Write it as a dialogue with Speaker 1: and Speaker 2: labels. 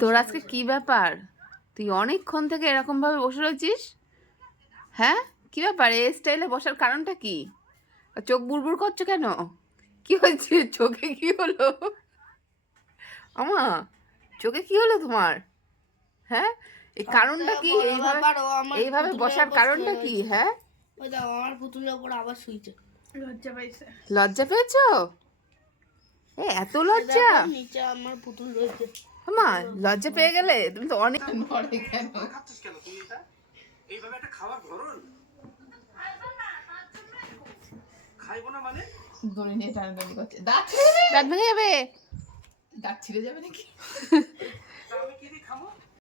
Speaker 1: তোর আজকে কি ব্যাপার? তুই অনেকক্ষণ থেকে এরকম ভাবে বসে রয়েছিস? হ্যাঁ? কি ব্যাপার? এই স্টাইলে বসার কারণটা কি? চোখ বুড়বুড় করছ কেন? কি হয়েছে? চোখে কি হলো? আমা চোখে কি হলো তোমার? হ্যাঁ? এই কারণটা কি? এইভাবে এইভাবে বসার কারণটা কি? হ্যাঁ?
Speaker 2: আমার পুতুলের উপর আবার শুইছে।
Speaker 3: লজ্জা পাইছে।
Speaker 1: লজ্জা পেয়েছ? এ এত লজ্জা?
Speaker 2: নিচে আমার পুতুল রয়েছে।
Speaker 1: আমা লজ্জা পেয়ে গেলে? তুমি তো অনেক পরে কেন
Speaker 4: খাচ্ছিস কেন? তুই এটা? এইভাবে একটা খাওয়ার ধরন।
Speaker 1: দড়ি নিয়ে টানাটানি করছে। দাঁত দাঁত ভেঙে যাবে? দাঁত ছিঁড়ে যাবে নাকি?
Speaker 4: আমি কি খাব?